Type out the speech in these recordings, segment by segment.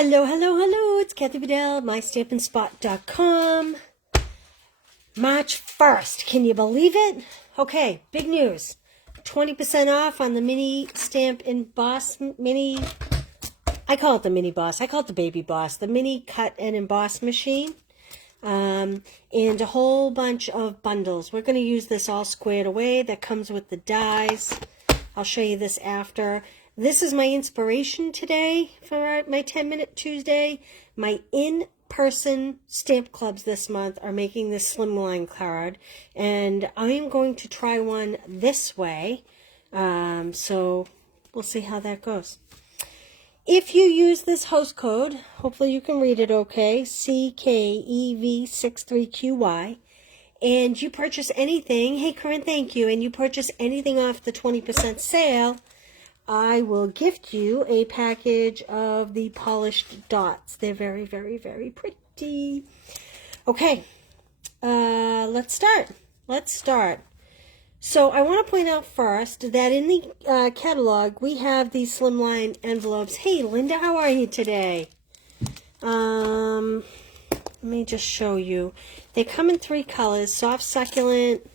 Hello, hello, hello. It's Kathy Bedell, mystampinspot.com. March 1st. Can you believe it? Okay, big news. 20% off on the mini stamp emboss mini. I call it the mini boss. I call it the baby boss. The mini cut and emboss machine. And a whole bunch of bundles. We're going to use this All Squared Away that comes with the dies. I'll show you this after. This is my inspiration today for my 10-minute Tuesday. My in-person stamp clubs this month are making this Slimline card, and I am going to try one this way. So we'll see how that goes. If you use this host code, hopefully you can read it okay, CKEV63QY, and you purchase anything, hey Corinne, thank you, and you purchase anything off the 20% sale, I will gift you a package of the polished dots. They're very, very, very pretty. Okay, let's start. So I want to point out first that in the catalog, we have these Slimline envelopes. Hey, Linda, how are you today? Let me just show you. They come in 3 colors, soft succulent,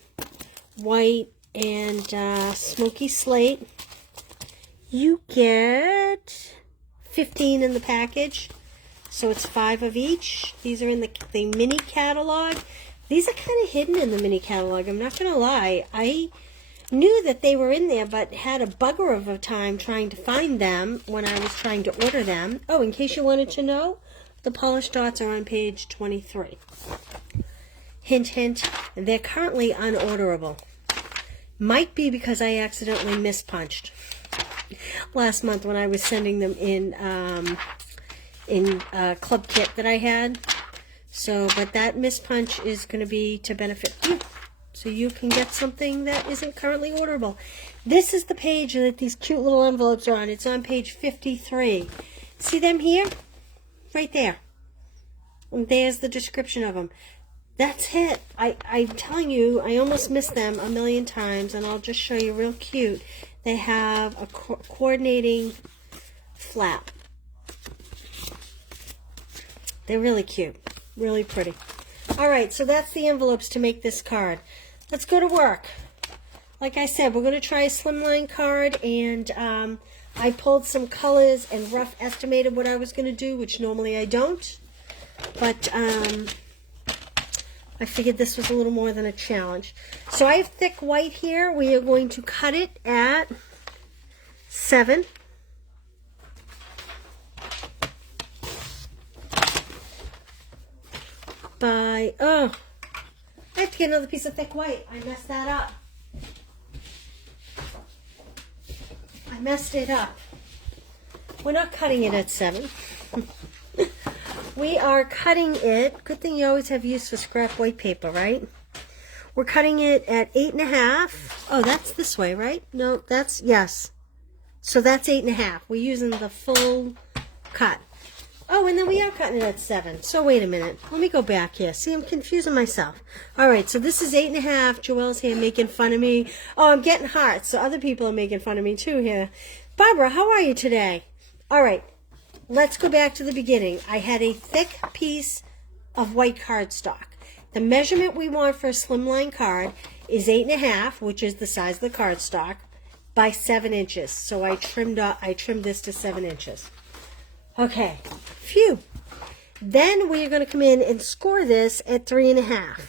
white, and smoky slate. You get 15 in the package, so it's 5 of each. These are in the mini catalog. These are kind of hidden in the mini catalog, I'm not going to lie. I knew that they were in there, but had a bugger of a time trying to find them when I was trying to order them. Oh, in case you wanted to know, the polished dots are on page 23. Hint, hint, they're currently unorderable. Might be because I accidentally mispunched last month when I was sending them in club kit that I had. So, but that mispunch is going to be to benefit you. So you can get something that isn't currently orderable. This is the page that these cute little envelopes are on. It's on page 53. See them here? Right there. And there's the description of them. That's it. I'm telling you, I almost missed them a million times, and I'll just show you real cute. They have a coordinating flap. They're really cute. Really pretty. Alright, so that's the envelopes to make this card. Let's go to work. Like I said, we're going to try a Slimline card, and I pulled some colors and rough estimated what I was going to do, which normally I don't. But I figured this was a little more than a challenge. So I have thick white here. We are going to cut it at 7. By, oh, I have to get another piece of thick white. I messed that up. I messed it up. We're not cutting it at 7. We are cutting it, good thing you always have use for scrap white paper, right? We're cutting it at 8.5. Oh, that's this way, right? No, that's, yes. So that's 8.5. We're using the full cut. Oh, and then we are cutting it at 7. So wait a minute. Let me go back here. See, I'm confusing myself. All right, so this is 8.5. Joelle's here making fun of me. Oh, I'm getting hearts, so other people are making fun of me too here. Barbara, how are you today? All right. Let's go back to the beginning. I had a thick piece of white cardstock. The measurement we want for a Slimline card is 8.5, which is the size of the cardstock, by 7 inches. So I trimmed this to 7 inches. Okay, phew. Then we are going to come in and score this at 3.5.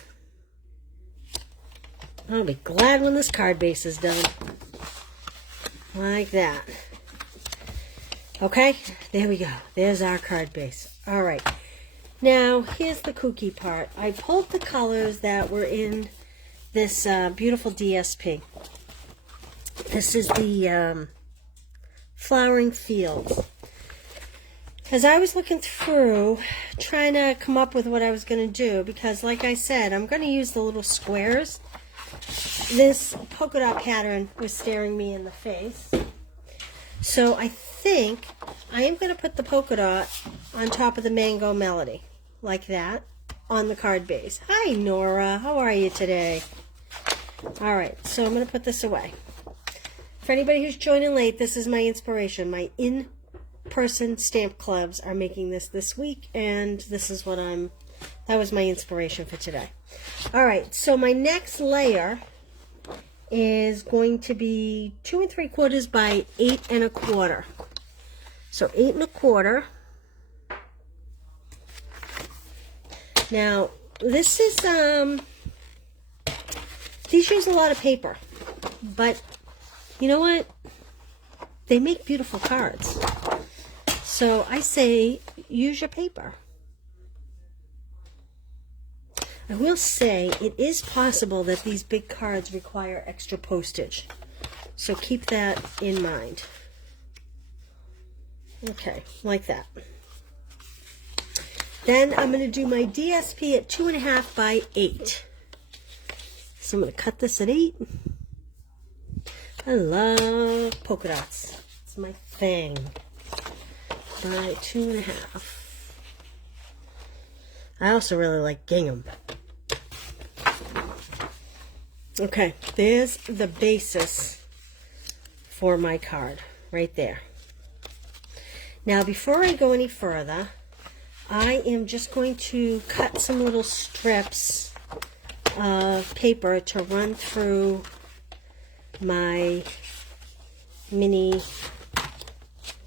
I'll be glad when this card base is done. Like that. Okay, there we go. There's our card base. All right. Now, here's the kooky part. I pulled the colors that were in this beautiful DSP. This is the Flowering Fields. As I was looking through, trying to come up with what I was going to do, because like I said, I'm going to use the little squares. This polka dot pattern was staring me in the face. So I think I am going to put the polka dot on top of the mango melody, like that, on the card base. Hi, Nora. How are you today? All right, so I'm going to put this away. For anybody who's joining late, this is my inspiration, my in person stamp clubs are making this week, and this is what that was my inspiration for today. All right, so my next layer is going to be 2 3/4 by 8 1/4. So 8 1/4. Now this is these use a lot of paper, but you know what? They make beautiful cards. So I say use your paper. I will say it is possible that these big cards require extra postage. So keep that in mind. Okay, like that. Then I'm going to do my DSP at 2 1/2 by 8. So I'm going to cut this at 8. I love polka dots. It's my thing. By 2 1/2. I also really like gingham. Okay, there's the basis for my card right there. Now, before I go any further, I am just going to cut some little strips of paper to run through my mini,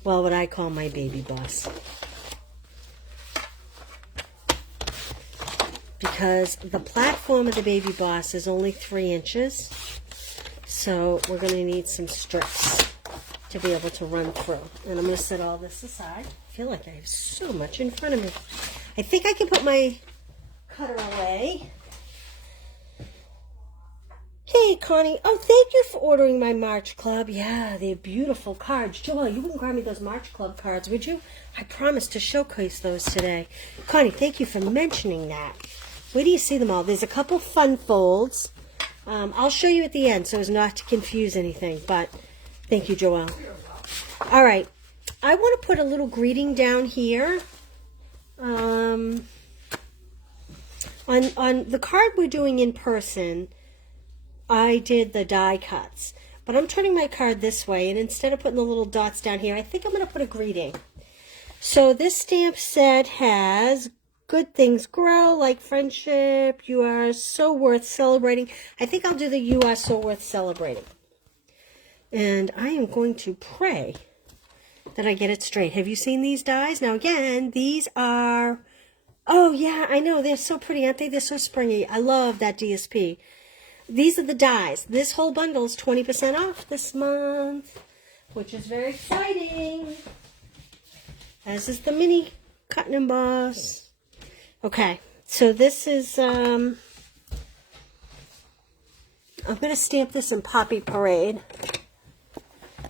well, what I call my baby boss. Because the platform of the baby boss is only 3 inches, so we're going to need some strips to be able to run through. And I'm going to set all this aside. I feel like I have so much in front of me. I think I can put my cutter away. Hey, Connie. Oh, thank you for ordering my March Club. Yeah, they're beautiful cards. Joelle, you wouldn't grab me those March Club cards, would you? I promised to showcase those today. Connie, thank you for mentioning that. Where do you see them all? There's a couple fun folds. I'll show you at the end so as not to confuse anything, but thank you, Joelle. All right. I want to put a little greeting down here. On the card we're doing in person, I did the die cuts, but I'm turning my card this way, and instead of putting the little dots down here, I think I'm going to put a greeting. So this stamp set has good things grow like friendship. You are so worth celebrating. I think I'll do the you are so worth celebrating. And I am going to pray that I get it straight. Have you seen these dies? Now again, these are, oh yeah, I know, they're so pretty, aren't they? They're so springy. I love that DSP. These are the dies. This whole bundle is 20% off this month, which is very exciting. As is the mini cut and emboss. Okay, so this is, I'm going to stamp this in Poppy Parade.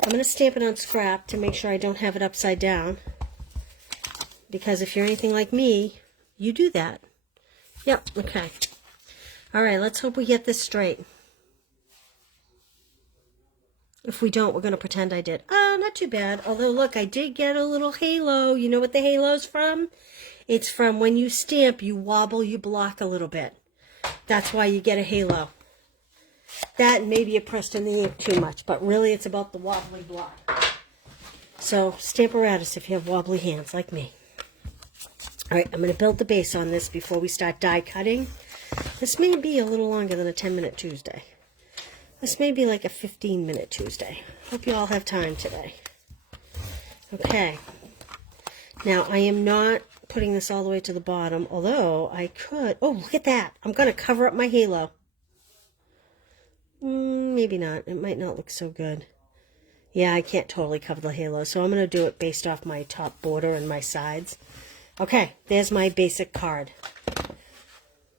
I'm going to stamp it on scrap to make sure I don't have it upside down. Because if you're anything like me, you do that. Yep, okay. All right, let's hope we get this straight. If we don't, we're going to pretend I did. Oh, not too bad. Although, look, I did get a little halo. You know what the halo's from? It's from when you stamp, you wobble your block a little bit. That's why you get a halo. That and maybe you pressed in the ink too much, but really it's about the wobbly block. So, Stamparatus if you have wobbly hands like me. All right, I'm going to build the base on this before we start die cutting. This may be a little longer than a 10-minute Tuesday. This may be like a 15-minute Tuesday. Hope you all have time today. Okay. Now, I am not putting this all the way to the bottom, although I could. Oh, look at that. I'm going to cover up my halo. Maybe not. It might not look so good. Yeah, I can't totally cover the halo, so I'm going to do it based off my top border and my sides. Okay, there's my basic card.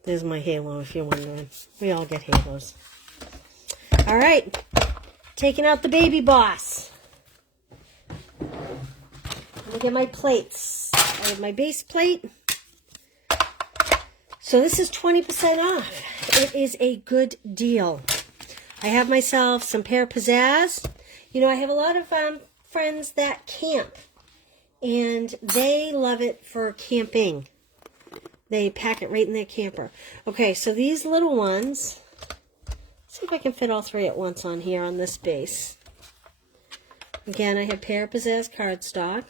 There's my halo, if you're wondering. We all get halos. All right, taking out the baby boss. Let me get my plates. I have my base plate. So this is 20% off. It is a good deal. I have myself some Pear Pizzazz. You know, I have a lot of friends that camp, and they love it for camping. They pack it right in their camper. Okay, so these little ones, let's see if I can fit all 3 at once on here on this base. Again, I have Pear Pizzazz cardstock.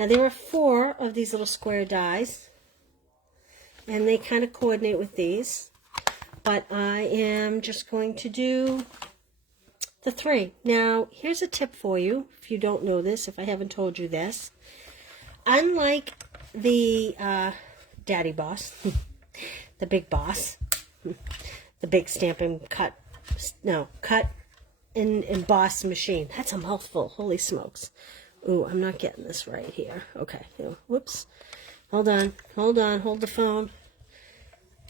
Now there are 4 of these little square dies, and they kind of coordinate with these, but I am just going to do the 3. Now here's a tip for you, if you don't know this, if I haven't told you this. Unlike the Daddy Boss, the Big Boss, the big Stampin' cut and emboss machine. That's a mouthful. Holy smokes. Ooh, I'm not getting this right here. Okay. Whoops. Hold on. Hold the phone.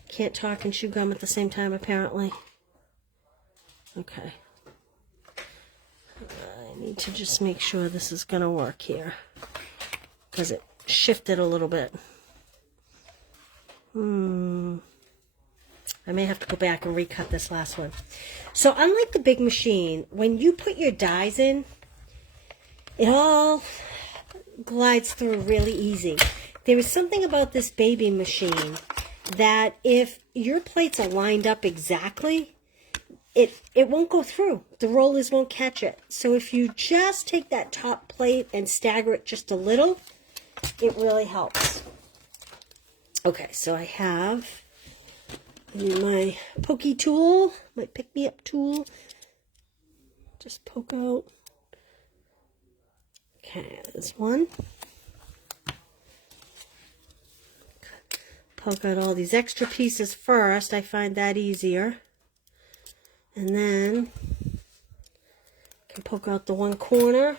Can't talk and chew gum at the same time, apparently. Okay. I need to just make sure this is going to work here, because it shifted a little bit. I may have to go back and recut this last one. So unlike the big machine, when you put your dies in, it all glides through really easy. There is something about this baby machine that if your plates are lined up exactly, it won't go through. The rollers won't catch it. So if you just take that top plate and stagger it just a little, it really helps. Okay, so I have my pokey tool, my pick-me-up tool. Just poke out. Okay, there's one. Poke out all these extra pieces first. I find that easier. And then I can poke out the one corner.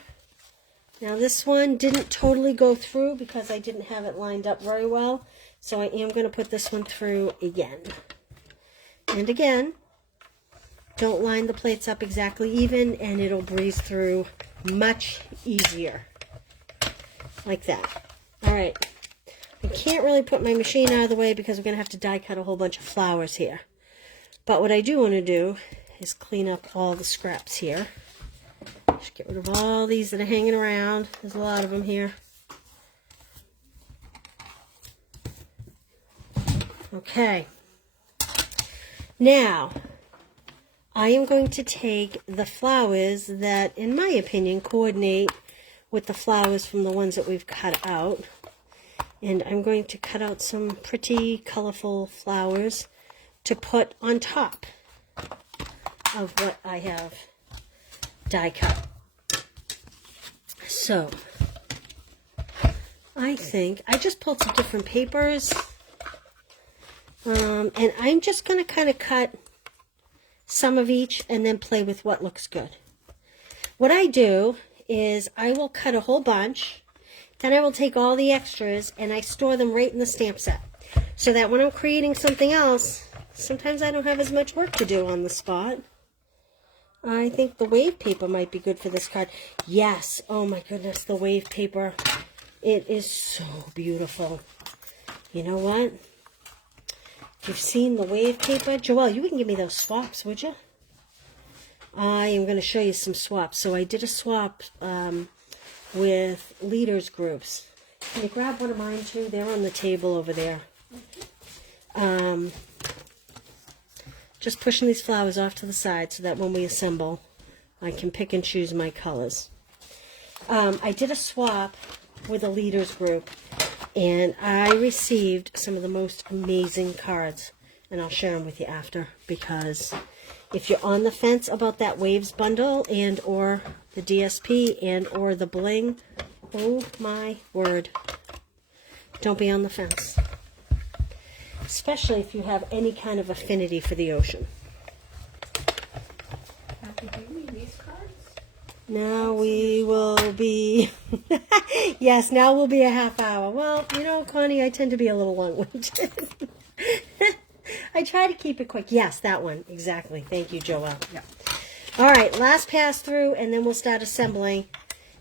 Now this one didn't totally go through because I didn't have it lined up very well. So I am going to put this one through again. And again, don't line the plates up exactly even, and it'll breeze through much easier. Like that. Alright. I can't really put my machine out of the way because we're going to have to die cut a whole bunch of flowers here. But what I do want to do is clean up all the scraps here. Just get rid of all these that are hanging around. There's a lot of them here. Okay. Now, I am going to take the flowers that, in my opinion, coordinate with the flowers from the ones that we've cut out. And I'm going to cut out some pretty colorful flowers to put on top of what I have die cut. So, I think I just pulled some different papers. And I'm just going to kind of cut some of each and then play with what looks good. What I do is I will cut a whole bunch, then I will take all the extras and I store them right in the stamp set. So that when I'm creating something else, sometimes I don't have as much work to do on the spot. I think the wave paper might be good for this card. Yes, oh my goodness, the wave paper. It is so beautiful. You know what? You've seen the wave paper. Joelle, you can give me those swaps, would you? I am going to show you some swaps. So I did a swap with leaders groups. Can you grab one of mine too? They're on the table over there. Just pushing these flowers off to the side so that when we assemble, I can pick and choose my colors. I did a swap with a leaders group. And I received some of the most amazing cards. And I'll share them with you after. Because if you're on the fence about that Waves bundle and or the DSP and or the bling, oh my word. Don't be on the fence. Especially if you have any kind of affinity for the ocean. Now we will be, yes, now we'll be a half hour. Well, you know, Connie, I tend to be a little long-winded. I try to keep it quick. Yes, that one. Exactly. Thank you, Joelle. Yeah. All right, last pass through, and then we'll start assembling.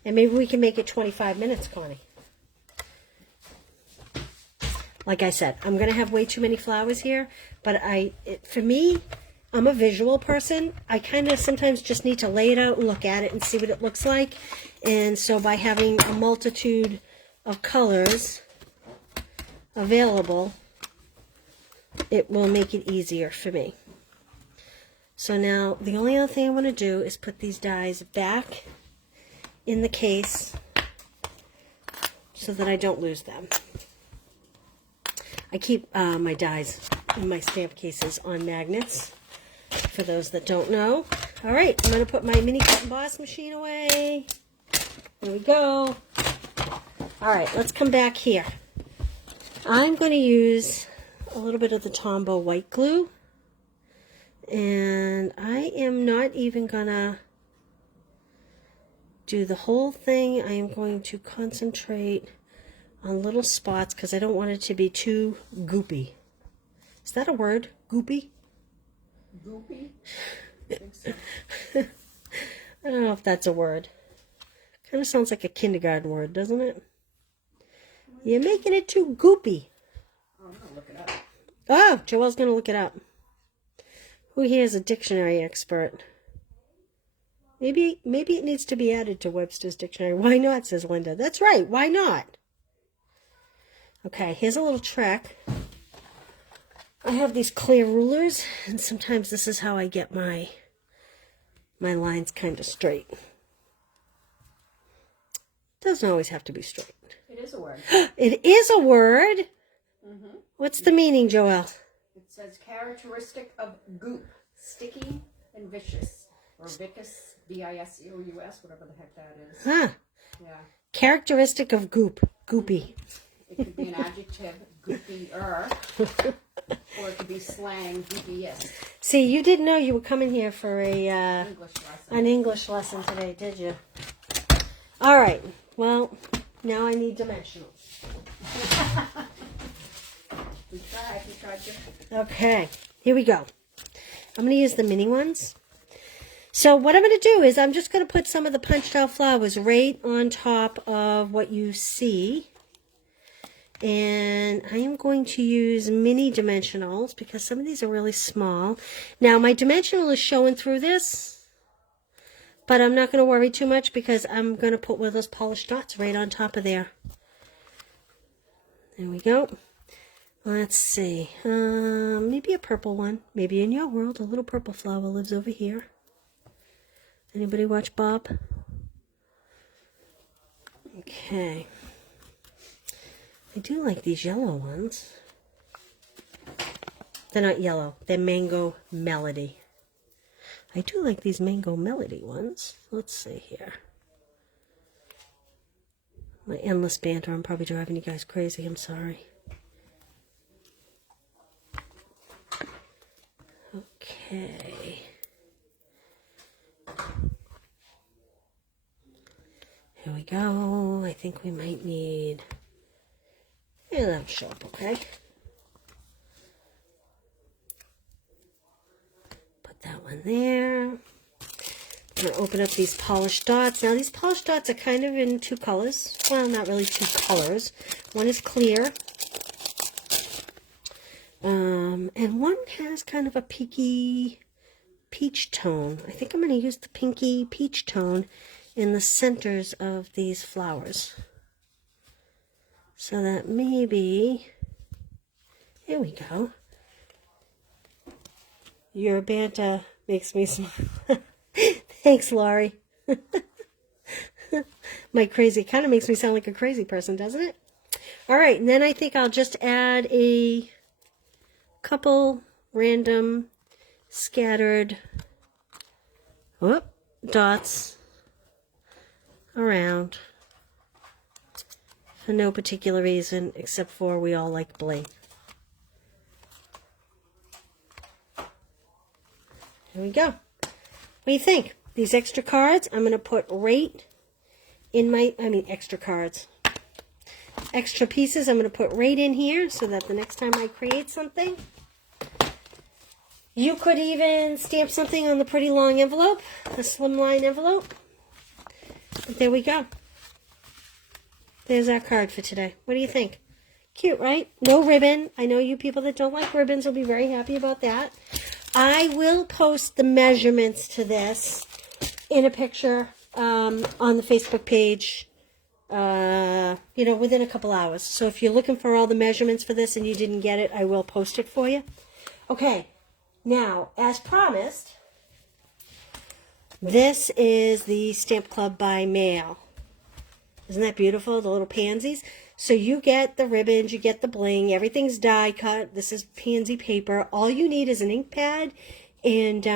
And maybe we can make it 25 minutes, Connie. Like I said, I'm going to have way too many flowers here, but for me, I'm a visual person. I kind of sometimes just need to lay it out and look at it and see what it looks like. And so by having a multitude of colors available, it will make it easier for me. So now the only other thing I want to do is put these dies back in the case so that I don't lose them. I keep my dies in my stamp cases on magnets, for those that don't know. All right, I'm going to put my mini cut and emboss machine away. There we go. All right, let's come back here. I'm going to use a little bit of the Tombow white glue. And I am not even going to do the whole thing. I am going to concentrate on little spots because I don't want it to be too goopy. Is that a word? Goopy? Goopy? I think so. I don't know if that's a word. Kind of sounds like a kindergarten word, doesn't it? You're making it too goopy. Oh, I'm going to look it up. Oh, Joelle's going to look it up. Who here is a dictionary expert? Maybe it needs to be added to Webster's dictionary. Why not, says Linda. That's right. Why not? Okay, here's a little trick. I have these clear rulers, and sometimes this is how I get my lines kind of straight. Doesn't always have to be straight. It is a word. It is a word? Mm-hmm. What's the meaning, Joelle? It says characteristic of goop, sticky and vicious, or vicus, V-I-S-C-O-U-S, whatever the heck that is. Huh. Yeah. Characteristic of goop. Goopy. It could be an adjective, goopy-er, or it could be slang, goopy-est. See, you didn't know you were coming here for English lesson. an English lesson today, did you? All right. Well, now I need dimensionals. We tried to. Okay, here we go. I'm going to use the mini ones. So what I'm going to do is I'm just going to put some of the punched out flowers right on top of what you see. And I am going to use mini dimensionals because some of these are really small. Now my dimensional is showing through this, but I'm not going to worry too much because I'm going to put one of those polished dots right on top of there. There we go. Let's see. Maybe a purple one. Maybe in your world a little purple flower lives over here. Anybody watch Bob? Okay. I do like these yellow ones. They're not yellow. They're Mango Melody. I do like these Mango Melody ones. Let's see here. My endless banter. I'm probably driving you guys crazy. I'm sorry. Okay. Here we go. I think we might need... Yeah, that'll show up, okay? Put that one there. I'm going to open up these polished dots. Now, these polished dots are kind of in two colors. Well, not really two colors. One is clear. And one has kind of a pinky peach tone. I think I'm going to use the pinky peach tone in the centers of these flowers. So that maybe, here we go. Your banter makes me smile. Thanks, Laurie. My crazy, kind of makes me sound like a crazy person, doesn't it? All right, and then I think I'll just add a couple random scattered dots around. For no particular reason, except for we all like bling. There we go. What do you think? These extra cards, I'm going to put right in my, extra cards. Extra pieces, I'm going to put right in here so that the next time I create something, you could even stamp something on the pretty long envelope, a slimline envelope. But there we go. There's our card for today. What do you think? Cute, right? No ribbon. I know you people that don't like ribbons will be very happy about that. I will post the measurements to this in a picture on the Facebook page, within a couple hours. So if you're looking for all the measurements for this and you didn't get it, I will post it for you. Okay, now, as promised, this is the Stamp Club by Mail. Isn't that beautiful? The little pansies. So you get the ribbons, you get the bling, everything's die cut. This is pansy paper. All you need is an ink pad and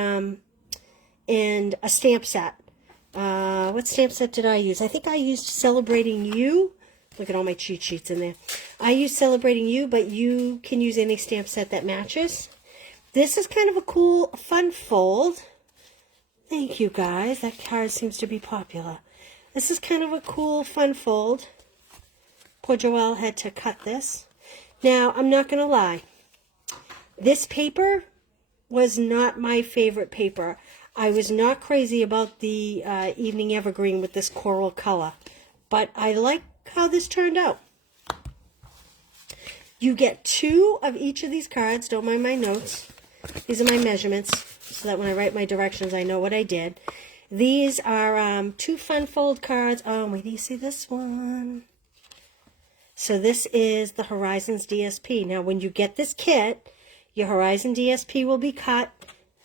a stamp set. What stamp set did I use? I think I used Celebrating You. Look at all my cheat sheets in there. I used Celebrating You, but you can use any stamp set that matches. This is kind of a cool, fun fold. Thank you, guys. That card seems to be popular. This is kind of a cool, fun fold. Poor Joelle had to cut this. Now, I'm not going to lie. This paper was not my favorite paper. I was not crazy about the Evening Evergreen with this coral color. But I like how this turned out. You get 2 of each of these cards. Don't mind my notes. These are my measurements, so that when I write my directions, I know what I did. These are 2 fun fold cards. Oh, wait, do you see this one? So this is the Horizons DSP. Now, when you get this kit, your Horizon DSP will be cut.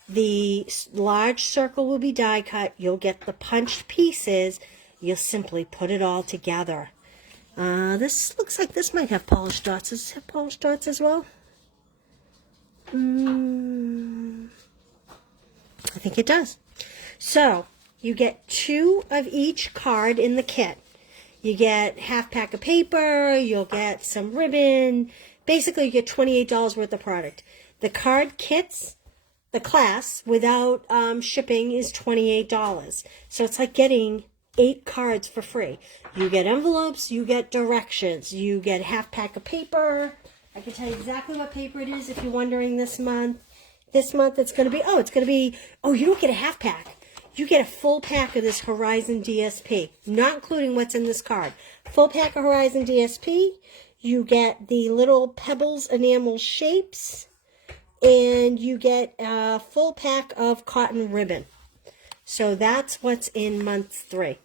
The large circle will be die cut. You'll get the punched pieces. You'll simply put it all together. This looks like this might have polished dots. Does it have polished dots as well? I think it does. So, you get 2 of each card in the kit. You get half pack of paper, you'll get some ribbon. Basically, you get $28 worth of product. The card kits, the class, without shipping, is $28. So it's like getting 8 cards for free. You get envelopes, you get directions, you get half pack of paper. I can tell you exactly what paper it is if you're wondering this month. This month it's going to be, you don't get a half pack. You get a full pack of this Horizon DSP, not including what's in this card. Full pack of Horizon DSP. You get the little pebbles enamel shapes, and you get a full pack of cotton ribbon. So that's what's in month 3.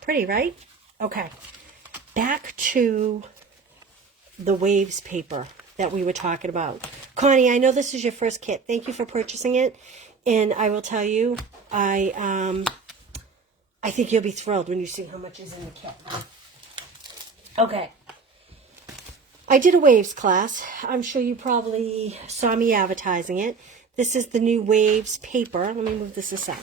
Pretty, right? Okay. Back to the waves paper that we were talking about. Connie, I know this is your first kit. Thank you for purchasing it. And I will tell you, I think you'll be thrilled when you see how much is in the kit. Okay. I did a waves class. I'm sure you probably saw me advertising it. This is the new waves paper. Let me move this aside.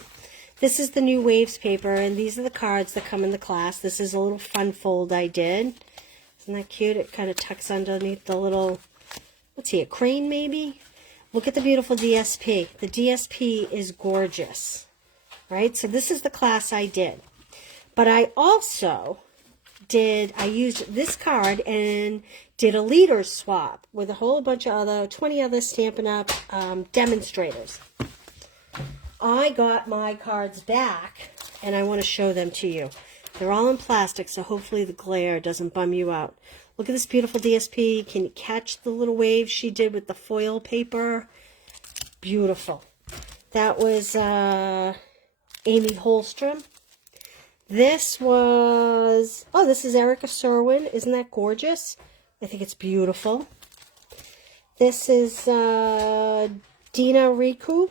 This is the new waves paper, and these are the cards that come in the class. This is a little fun fold I did. Isn't that cute? It kind of tucks underneath the little, what's he, a crane maybe? Look at the beautiful DSP. The DSP is gorgeous, right? So this is the class I did. But I also I used this card and did a leader swap with a whole bunch of 20 other Stampin' Up! Demonstrators. I got my cards back, and I want to show them to you. They're all in plastic, so hopefully the glare doesn't bum you out. Look at this beautiful DSP. Can you catch the little waves she did with the foil paper? Beautiful. That was Amy Holstrom. This was, this is Erica Serwin. Isn't that gorgeous? I think it's beautiful. This is Dina Riku.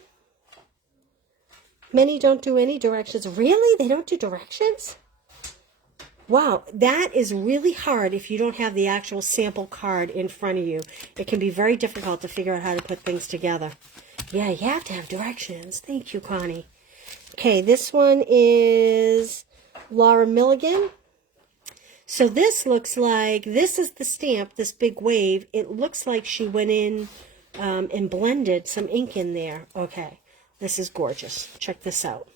Many don't do any directions. Really? They don't do directions? Wow, that is really hard if you don't have the actual sample card in front of you. It can be very difficult to figure out how to put things together. Yeah, you have to have directions. Thank you, Connie. Okay, this one is Laura Milligan. So this looks like, this is the stamp, this big wave. It looks like she went in and blended some ink in there. Okay, this is gorgeous. Check this out.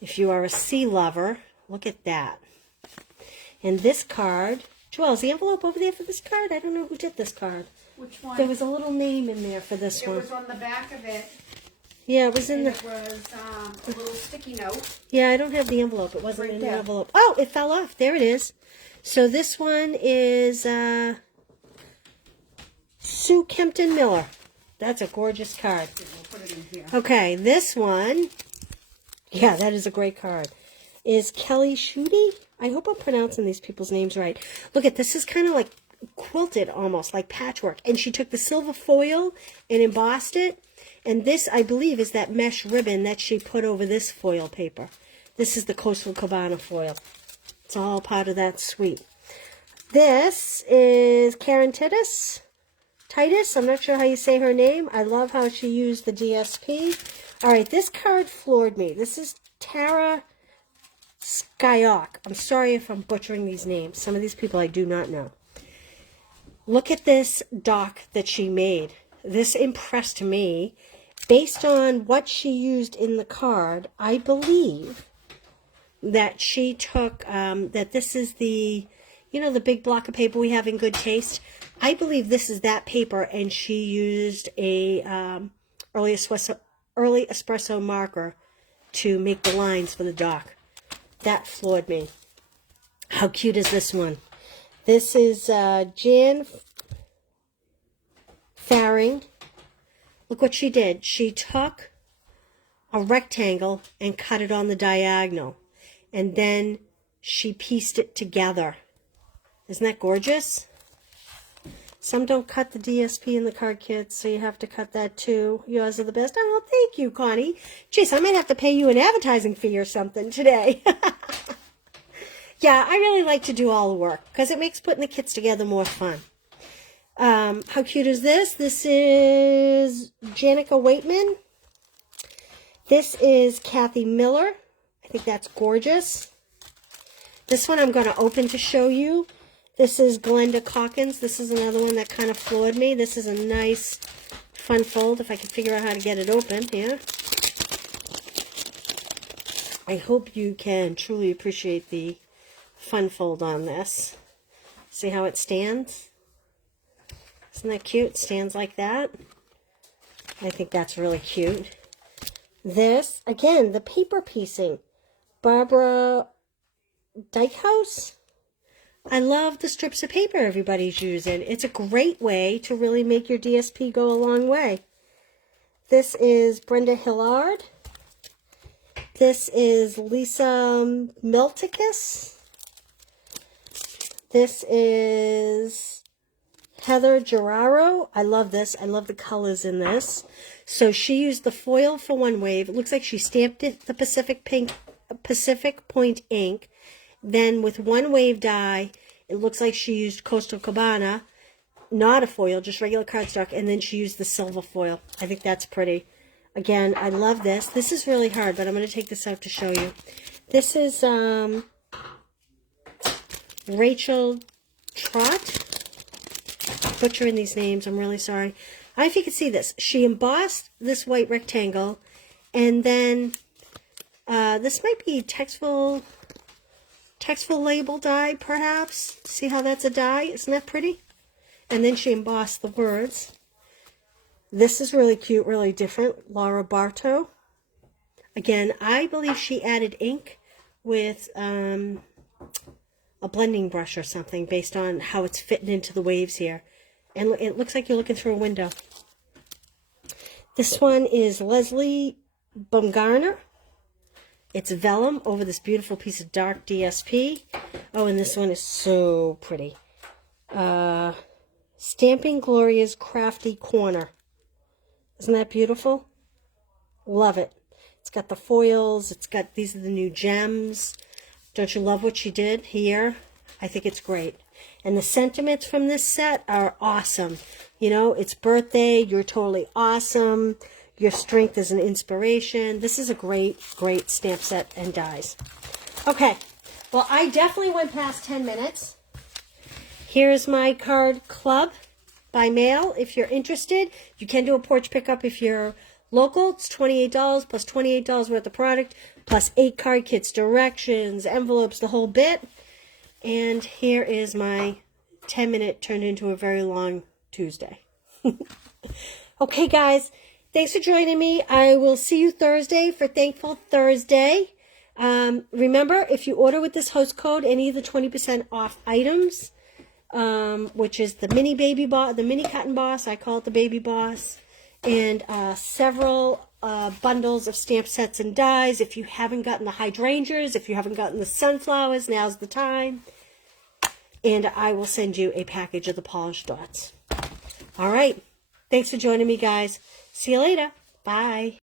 If you are a sea lover, look at that. And this card, Joelle, is the envelope over there for this card? I don't know who did this card. Which one? There was a little name in there for this one. It was on the back of it. Yeah, it was in the... It was a little sticky note. Yeah, I don't have the envelope. It wasn't Right in the there. envelope. Oh, it fell off. There it is. So this one is Sue Kempton Miller. That's a gorgeous card. We'll put it in here. Okay, this one, yeah, that is a great card, is Kelly Schutte. I hope I'm pronouncing these people's names right. Look at this. Is kind of like quilted almost, like patchwork. And she took the silver foil and embossed it. And this, I believe, is that mesh ribbon that she put over this foil paper. This is the Coastal Cabana foil. It's all part of that suite. This is Karen Titus. I'm not sure how you say her name. I love how she used the DSP. All right, this card floored me. This is Tara Skyok. I'm sorry if I'm butchering these names. Some of these people I do not know. Look at this dock that she made. This impressed me. Based on what she used in the card, I believe that she took, that this is the, you know, the big block of paper we have in Good Taste. I believe this is that paper, and she used a early espresso marker to make the lines for the dock. That floored me. How cute is this one? This is Jan Faring. Look what she did. She took a rectangle and cut it on the diagonal. And then she pieced it together. Isn't that gorgeous? Some don't cut the DSP in the card kits, so you have to cut that too. Yours are the best. Oh, thank you, Connie. Jeez, I might have to pay you an advertising fee or something today. Yeah, I really like to do all the work because it makes putting the kits together more fun. How cute is this? This is Janica Waitman. This is Kathy Miller. I think that's gorgeous. This one I'm going to open to show you. This is Glenda Calkins. This is another one that kind of floored me. This is a nice fun fold, if I can figure out how to get it open here. I hope you can truly appreciate the fun fold on this. See how it stands? Isn't that cute? It stands like that. I think that's really cute. This, again, the paper piecing. Barbara Dykehouse. I love the strips of paper everybody's using. It's a great way to really make your DSP go a long way. This is Brenda Hillard. This is Lisa Melticus. This is Heather Geraro. I love this. I love the colors in this. So she used the foil for one wave. It looks like she stamped it the Pacific Point ink. Then with one wave die, it looks like she used Coastal Cabana, not a foil, just regular cardstock, and then she used the silver foil. I think that's pretty. Again, I love this. This is really hard, but I'm going to take this out to show you. This is Rachel Trott. Butchering these names, I'm really sorry. I don't know if you can see this. She embossed this white rectangle, and then this might be textful label die, perhaps. See how that's a die? Isn't that pretty? And then she embossed the words. This is really cute, really different. Laura Bartow. Again, I believe she added ink with a blending brush or something based on how it's fitting into the waves here. And it looks like you're looking through a window. This one is Leslie Bumgarner. It's vellum over this beautiful piece of dark DSP. Oh, and this one is so pretty. Stamping Gloria's Crafty Corner. Isn't that beautiful? Love it. It's got the foils. It's got, these are the new gems. Don't you love what she did here? I think it's great. And the sentiments from this set are awesome. You know, it's birthday. You're totally awesome. Your strength is an inspiration. This is a great, great stamp set and dies. Okay. Well, I definitely went past 10 minutes. Here's my card club by mail. If you're interested, you can do a porch pickup if you're local. It's $28 plus $28 worth of product plus 8 card kits, directions, envelopes, the whole bit. And here is my 10-minute turned into a very long Tuesday. Okay, guys. Thanks for joining me. I will see you Thursday for Thankful Thursday. Remember, if you order with this host code, any of the 20% off items, which is the mini baby boss, the mini cotton boss, I call it the baby boss, and several bundles of stamp sets and dies. If you haven't gotten the hydrangeas, if you haven't gotten the sunflowers, now's the time. And I will send you a package of the polished dots. All right. Thanks for joining me, guys. See you later. Bye.